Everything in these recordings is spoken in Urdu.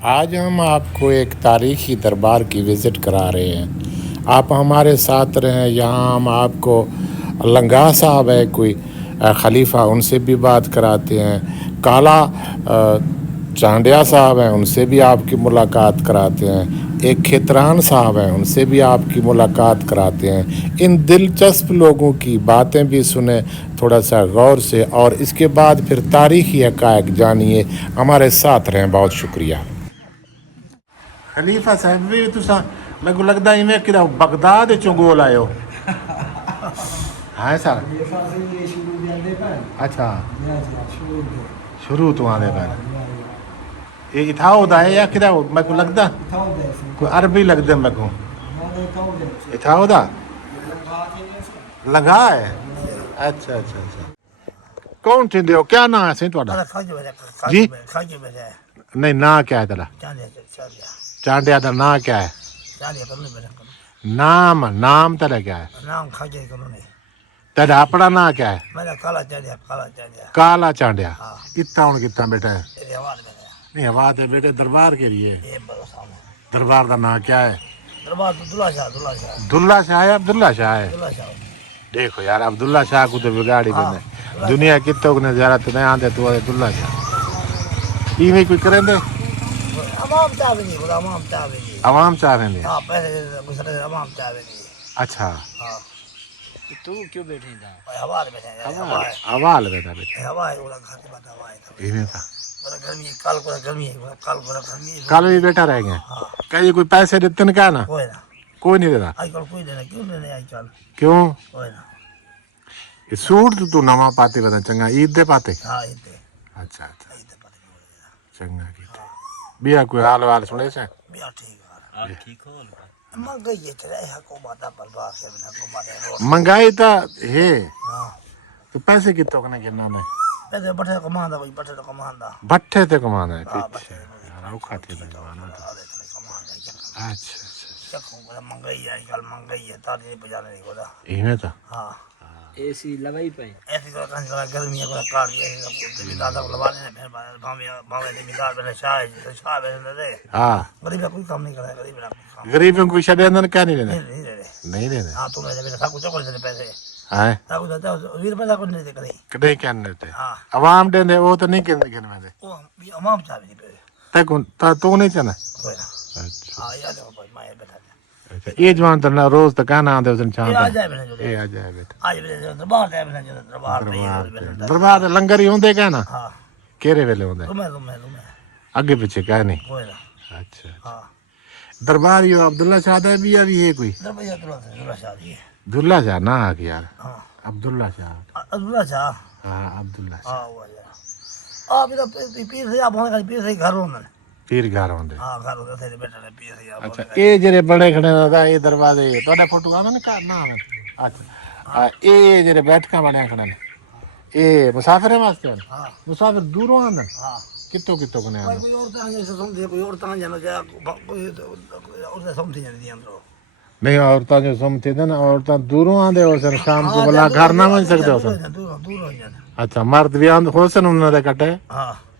آج ہم آپ کو ایک تاریخی دربار کی وزٹ کرا رہے ہیں. آپ ہمارے ساتھ رہیں. یہاں ہم آپ کو لنگا صاحب ہے کوئی خلیفہ، ان سے بھی بات کراتے ہیں. کالا چانڈیا صاحب ہیں، ان سے بھی آپ کی ملاقات کراتے ہیں. ایک کھتران صاحب ہیں، ان سے بھی آپ کی ملاقات کراتے ہیں. ان دلچسپ لوگوں کی باتیں بھی سنیں تھوڑا سا غور سے، اور اس کے بعد پھر تاریخی حقائق جانیے. ہمارے ساتھ رہیں. بہت شکریہ. خلیفہ صاحب بھی تساں مجھے لگتا ہے میں کہ بغداد چوں گول آئے ہو. ہاں سر. اچھا شروع تو آنے پہ یہ اتھا ہوتا ہے یا کدا میں کو لگتا کوئی عربی لگتا میں کو اتھا ہوتا لگا ہے. اچھا اچھا اچھا. کون تھی دیو کیا نام ہے سی تھوڑا؟ جی نہیں نا کیا ہے تیرا؟ چانڈیا کا نا کیا ہے؟ نام تیرا کیا ہے؟ تیرا اپنا نا کیا ہے؟ کالا چانڈیا. اتنا ہوں کتنا بیٹا ہے؟ نہیں ہوا ہے بیٹے. دربار کے لیے دربار کا نا کیا ہے؟ عبداللہ شاہ ہے. عبداللہ شاہ ہے. دیکھو یار عبداللہ شاہ کو تو بگاڑی بنے دنیا کتوں نے زیارت نہیں آتے تو عبداللہ شاہ ایویں کوئی کریں دے. عوام چاہ رہے ہیں. اچھا تو کیوں بیٹھے تھا؟ حوال بیٹا بیٹا ایویں تھا. کل بھی بیٹھا رہ گئے. کہیں کوئی پیسے دیتے نا کیا نا کوئی نہیں دیتا کیوں؟ یہ سوٹ تو نواں پاتے بتا چنگا عید دے پاتے. اچھا اچھا چنگا کیتے بیا کوئی حال وال سنے سے آپ ٹھیک ہو؟ مہنگائی تو ہے تو پیسے کتوں کا گرنا میں بٹھے تے کمانا ہے. پیچھے اوکھا تھے زمانہ تو. اچھا اچھا ایویں تھا. اے سی لگائی پہ ہاں غریب کوئی شدے اندر کیا نہیں لینا نہیں لینا کدے کیا نہیں لیتے. عوام دے وہ تو نہیں گن میں تو نہیں چاہنا. اچھا یہ جوان تو روز تو کہنا آتے اس دن شام یہ آ جائے بیٹا دربار لنگر ہی ہوندے کیا نا کیرے ویلے ہوندے اگے پیچھے کیا نہیں. اچھا دربار یہ عبداللہ شاہ ہے بھی ابھی ہے کوئی عبداللہ شاہ نہ آ یار عبداللہ شاہ ہاں عبداللہ شاہ پیر گھر ہوندے. اچھا یہ جڑے بڑے کھڑے یہ دروازے تھوڑا فوٹو آ نا نام. اچھا یہ جڑے بیٹھکاں بنے کھڑے نے یہ مسافر واسطے مسافر دوروں آندے کتوں کتوں کو نہیں نہیں عورتاں جو سمتی تھے نا عورتاں دوروں آندے ہو سن شام کو بلا گھر نہ بن سکتے ہو سن. اچھا مرد بھی آندے ہو سن انہوں نے کٹے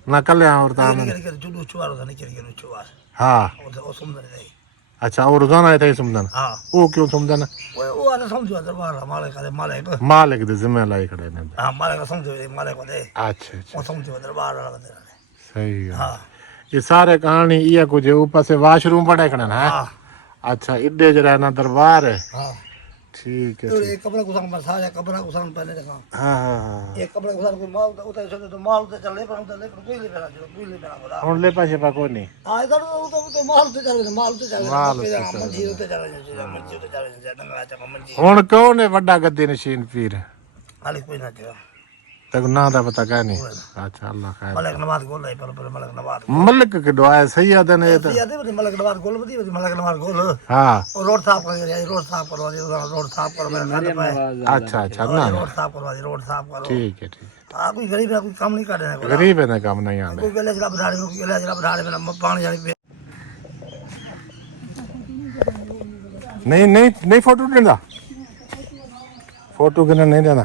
نہ کلے عورتاں ہاں. اچھا اور روزانہ آئے تھے سمجھن وہ کیوں سمجھن مالک دے ذمہ لائی کھڑے نے. اچھا اچھا صحیح ہے. یہ سارے کہانی یہ کچھ اوپر سے واش روم بڑے کھڑے نا. اچھا ایڈے جڑا نا دربار ہے. ٹھیک ہے ٹھیک. ہاں ہاں ہاں ہوں لے پاسے پا کوئی نہیں ہوں کون ہے وڈا گدی نشین پیر تک نا دا پتہ کیا نہیں. اچھا اللہ خیر ملک کے دعائے سید نے ہاں اچھا اچھا نا ٹھیک ہے ٹھیک ہے. غریب ہے نا کام نہیں آنے. نہیں نہیں نہیں فوٹو دینا فوٹو کنے نہیں دینا.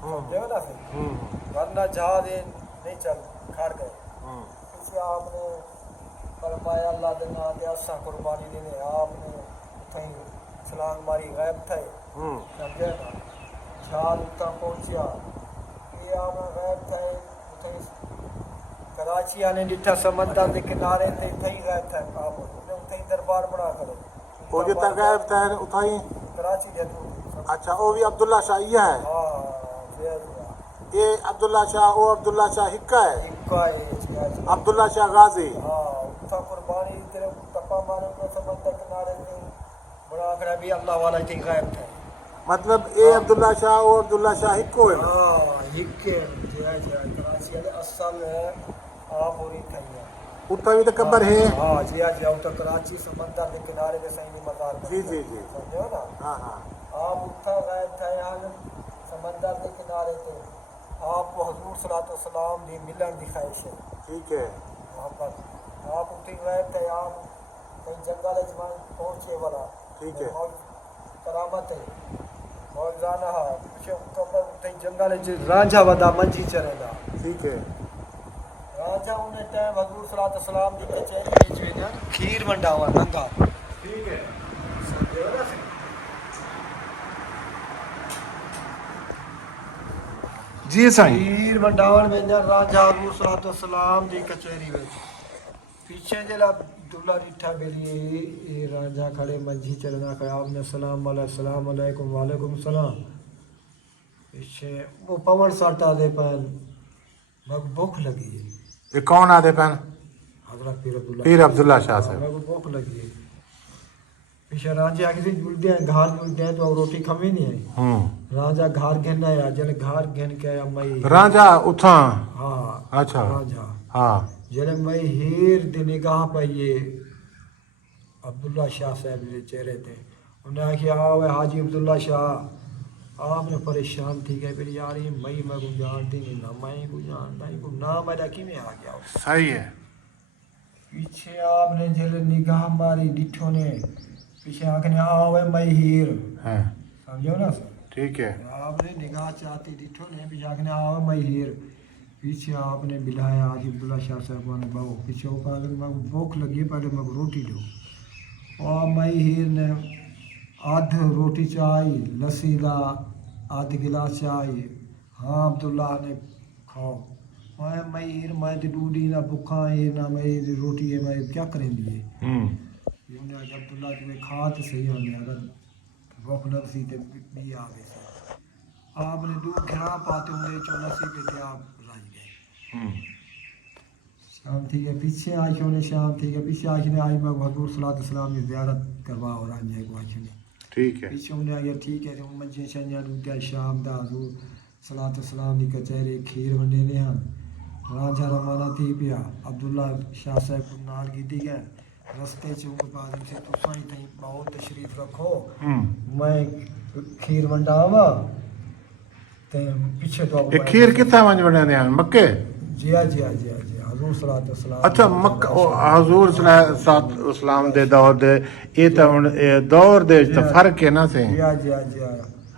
سمجھے ہو نا پھر ورنہ جہاز نہیں چل کھڑ گئے پیچھے آپ نے فرمایا اللہ دے نام دے اساں قربانی دینے آپ نے اتھیں چھلانگ ماری غائب تھے سمجھے نا جہاز اتنا پہنچیا یہ آپ غائب تھے اتھیں کراچی آنے ڈٹھا سمندر دے کنارے تے اتھیں غائب تھے آپ اتھیں دربار بنا کرے وہ جتنا غائب تھا اتھائی کراچی دے دور اچھا وہ بھی عبداللہ شاہ یہ ہے ہاں یہ عبداللہ شاہ وہ عبداللہ شاہ ہکا ہے ہاں عبداللہ شاہ غازی اتھا قربانی تیرے ٹپا مارے کو سمندر کنارے تے بنا کر بھی اللہ والا اتھیں غائب تھے مطلب اے عبداللہ شاہ وہ عبداللہ شاہ ہکو ہے ہاں ہکے کراچی والے اصل آپ ہو رہی تھیں اتنا بھی تو قبر ہے ہاں جی اتنا کراچی سمندر کے کنارے پہ صحیح مزار جی جی جی سمجھو نا ہاں ہاں آپ اتھا غائب تھے حال سمندر کے کنارے تے آپ کو حضور صلی اللہ علیہ وسلم دی ملن دی خواہش ہے ٹھیک ہے وہاں پر آپ اتھے غائب تھے آپ کئی جنگل اجمان پہنچے والا ٹھیک ہے کرامت ہے مولانا پیچھے اتھے جنگل رانجھا ودا منجھی چرے دا ٹھیک ہے رانجھا انہیں ٹائم حضور صلی اللہ علیہ وسلم دی کچہری جو ہے نا کھیر ونڈا ہوا ننگا ٹھیک ہے سمجھو نا جی سائیں کھیر ونڈاون میں رانجھا حضور صلی اللہ علیہ وسلم دی کچہری میں پیچھے جلا عبداللہ ڈٹھا بیلی یہ رانجھا کھڑے منجھی چرنا کھڑے آپ نے السلام علیکم وعلیکم السلام پیچھے وہ پون ساٹا دے پہن مگ بھوک لگی ہے یہ کون آدھے پہن حضرت پیر عبداللہ شاہ سے مگ بھوک لگی ہے پیچھے رانجھا آگے سے جلدے ہیں گھار جلدے ہیں تو روٹی کھمی نہیں ہے رانجھا گھار گھننا ہے جل گھار گھن کے مئی رانجھا اتھا ہاں اچھا رانجھا ہاں جل مئی ہیر دی نگاہ پئیے عبداللہ شاہ صاحب کے چہرے تے انہیں آخیا آوے حاجی عبداللہ شاہ آپ نے پریشان تھی گئے پھر یار یہ مئی میں کو جانتی نہیں نہ میں کو جانتا ہی کو نام میرا کی میں آ گیا صحیح ہے پیچھے آپ نے جل نگاہ ماری ڈٹھوں نے پیچھے آخنے آوے مئی ہیر ہاں سمجھو نا سر ٹھیک ہے آپ نے نگاہ چاہتی ڈٹھوں نے پیچھے آخنے آوے مئی ہیر پیچھے آپ نے بلایا حاجی عبداللہ شاہ صاحب نے بہو پیچھے اوپر اگر میں بھوک لگی پہلے میں روٹی دو اور مئی ہیر نے آدھ روٹی چاہی لسی دا آدھ گلاس چاہی ہاں عبداللہ نے کھاؤ میں ہیر میں تے ڈوڈی نہ بکھا ہے نہ میری روٹی ہے میں کیا کریں گے یہ انہیں آگے عبداللہ تمہیں کھا تو صحیح ہونے اگر بھوک لگ سی تے بھی آ گئے سی آپ نے دودھ گھرا پاتے ہوں چو لسی پہ تے آپ راج گئے شام تھی گئے پیچھے آئیشوں نے شام تھی گئے پیچھے آئیش نے آئی میں حضور صلی اللہ علیہ وسلم کی زیارت کروا اور آنجے کو آئیشوں نے ٹھیک ہے پیچھے انہیں آگیا ٹھیک ہے تو مجھے شنجا ڈوٹیا شام دا حضور صلی اللہ علیہ وسلم کی کچہری کھیر ونڈے نے ہم رانجھا روانہ تھی پیا عبداللہ شاہ صاحب کو نال کی دی گئے رستے چونکہ بعد سے تساں ہی تھیں بہت تشریف رکھو میں کھیر ونڈا ہوا تے پیچھے تو یہ کھیر کتنا منج بنے دے ہیں مکے جی حضور صلی اللہ علیہ وسلم اچھا مکہ حضور صلی اللہ علیہ وسلم دے دور دے یہ تو دور دے تو فرق ہے نا سے جی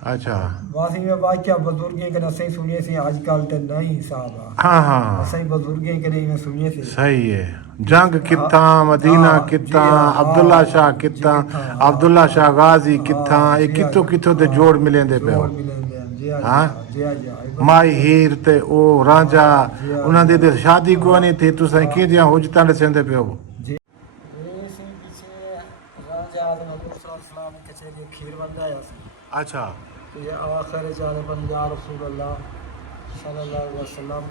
اچھا واسی میں واقعہ بزرگیں کے نسیں سنیے سی آج کل تے نہیں صاحب ہاں اسیں بزرگیں کے نہیں سنیے سی صحیح ہے جنگ کتھاں مدینہ کتھاں عبداللہ شاہ کتھاں عبداللہ شاہ غازی کتھاں یہ کتھوں کتھوں تے جوڑ ملیں دے پہ ہاں مائی ہیر تے او رانجھا انہاں دی تے شادی کو نہیں تھی تو سائیں کی دیاں حجتاں دسیندے پہ ہو کھیر بندا ہے اچھا یہ آخر جانے بن یا رسول اللہ صلی اللہ علیہ وسلم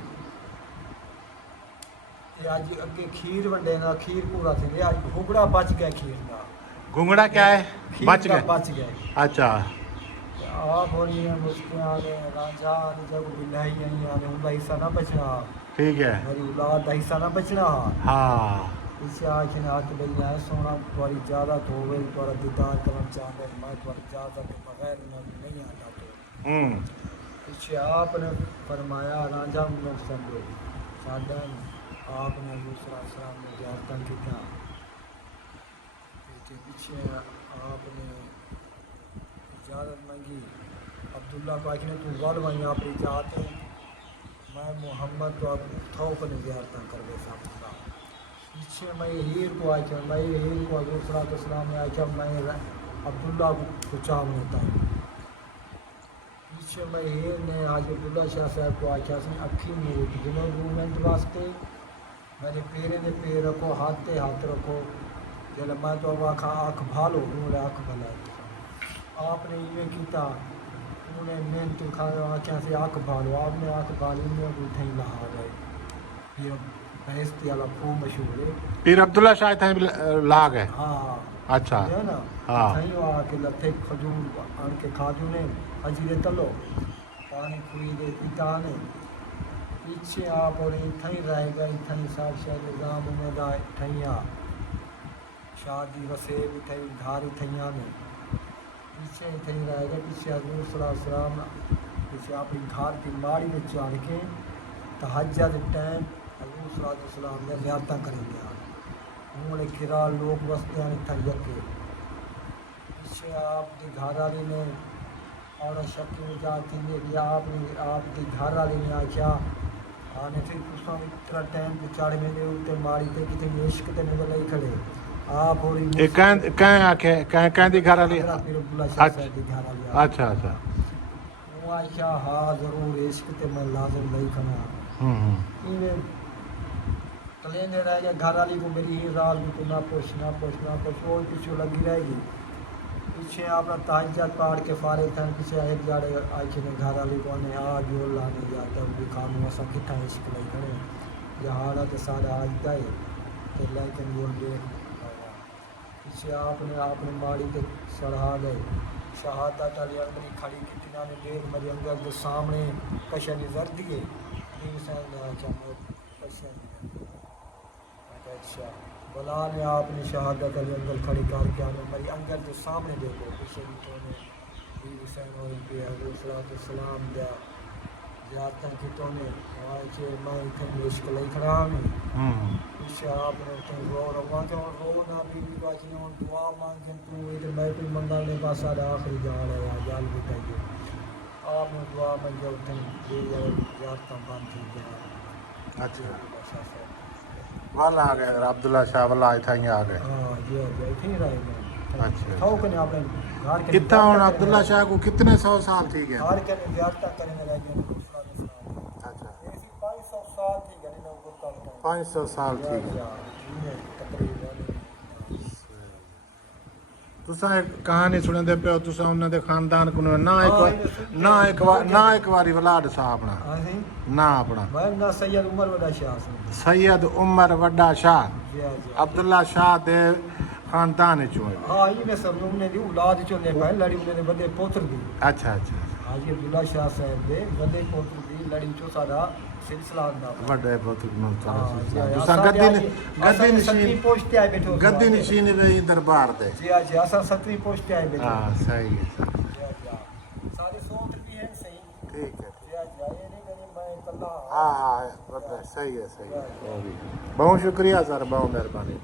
یہ آج اگے کھیر ونڈے نا کھیر پورا تھی یہ آج گھوگڑا بچ گیا کھیر دا گھنگڑا کیا ہے بچ گئے بچ گئے اچھا آپ ہونی ہیں مجھتے آنے رانجھا آنے جب بلائی آنی آنے ہوں دا حصہ نہ بچنا ٹھیک ہے میری اولاد دا حصہ نہ بچنا ہاں اسے آج نے آج بھئی ہے سونا تمہاری اجازت ہو گئی تمہارا دیدار کرنا چاہتے میں تمہاری اجازت کے بغیر نہیں آتا تو پیچھے آپ نے فرمایا رانجھا میں سمجھو سادہ آپ نے دوسرا سلام نے جاتا کیا پیچھے آپ نے اجازت مانگی عبداللہ کو آخنے تو ول وہیں اپنی جاتے میں محمد تو اب تھوک نے زیارتاں کر دے سامنا پیچھے میں ہیر کو آخیا میں ہیر کو حضور صلی اللہ علیہ وسلم نے آخیا میں عبداللہ کو چاہوں ہوتا ہے پیچھے میں ہیر نے حاجی عبداللہ شاہ صاحب کو آخیا سی اکھی میرے دنوں مومنٹ واسطے میرے پیرے نے پیر رکھو ہاتھ تے ہاتھ رکھو جل میں تو اب آکھا آنکھ بھالو انہوں آنکھ بھلا آپ نے یہ کیتا انہوں نے محنت کھایا آنکھیں سے آنکھ بھالو آپ نے آنکھ بھالی میں اٹھیں لہا گئے پھر بہستی والا پو مشہور ہے پیر عبداللہ شاہ تھا لاگ ہے ہاں اچھا ہے نا ہاں تھیں آ کے لتھے کھجور آن کے کھاجو نے حجیرے تلو پانی کھوئی دے پیتا نے پیچھے آپ اور تھیں رہ گئی تھیں ساتھ شاید نظام میں دا تھیں شادی وسے بھی تھیں دھاری تھیاں نے پیچھے تھیں رہ گئے پیچھے حضور صلی اللہ علیہ وسلم پیچھے اپنی گھر کی ماڑی میں چڑھ کے تہجد ٹائم حضور صلی اللہ علیہ وسلم نے زیارتاں کریں گیا انہوں نے کھرا لوگ وستے ہیں تھیں کے پیچھے آپ کی گھر والی نے اور شکی میں جاتی ہے کہ آپ کی گھر والی نے آخیا آنے پھر کچھ اتنا ٹائم پہ چڑھ میں اتنے ماڑی تے کتنے عشق تے نظر نہیں کھڑے آپ اور کہیں دی گھر والی پیر عبداللہ شاہ صاحب کی گھر والی اچھا اچھا وہ آخیا ہاں ضرور عشق تے میں لازم نہیں کھنا کلیندے رہ گیا گھر والی کو میری ہی رات بھی کو نہ پوچھ وہ پیچھے لگی رہے گی پیچھے اپنا تہجد پاڑ کے فارغ تھے پیچھے ایک جاڑے آئی نے گھر والی کو نے آ جو لانے جاتا ہے وہ کھانوں اسا کتنا عشق نہیں کرے یہ حالت سارا آج دے کہ لیکن وہ دیکھ پیچھے آپ نے ماڑی تے چڑھا گئے شہادت علی اندری کھڑی کتنا نے دیکھ میرے انگل کے سامنے کشن زر دیے حسین نے آچا کشن اچھا بلا نے آپ نے شہادت علی انگل کھڑی کر کے آنے میری انگل کے سامنے دیکھو پیچھے بھی تو نے حسین ہوئی پہ حضور صلی اللہ علیہ وسلم دیا زیارتاں کی تو نے آئے میں اتنے عشق لئی کھڑا ہوں پیچھے آپ نے اتنے رو رہا کہ رو نہ بھی باچنے ہوں دعا مانگیں تو ادھر میں کوئی منگل نے بس سارا آخری جا رہا ہے جال بتائیے آپ نے دعا مانگے اتنے یہ زیارتاں بند تھی گیا اچھا والا آ گئے عبداللہ شاہ والا تھا آ گئے ہاں جی اتنے رہے گئے اچھا کھاؤ کہ آپ نے گھر کے کتنا ہوں عبداللہ شاہ کو کتنے سو سال تھی گئے گھر کے زیارتاں کرنے رہ گئے اچھا 500 سال تھی گئے نا گرتا 500 سال تھی گئے تساں ایک کہانی سنے دے پہ تساں انہاں دے خاندان کو نہ ایک واری ولاد صاحب اپنا نہ اپنا میں سید عمر وڈا شاہ سید عمر وڈا شاہ عبداللہ شاہ دے خاندان چوں ہاں یہ میں سب نے دی اولاد چوں نے پہ لڑی انہوں نے بندے پوتر دی اچھا اچھا حاجی عبداللہ شاہ صاحب دے بندے پوتر دی لڑی چوں ساڈا سلسلہ آندا وڈے پوتر نو تساں گدی نشین وی دربار دے جی ہاں جی اساں 7ویں پوسٹ آئے بیٹھے ہاں صحیح ہے سارے سوت بھی ہیں صحیح ٹھیک ہے جی ہاں جی یہ نہیں کہ میں اکلا ہاں صحیح ہے بہت شکریہ سر بہت مہربانی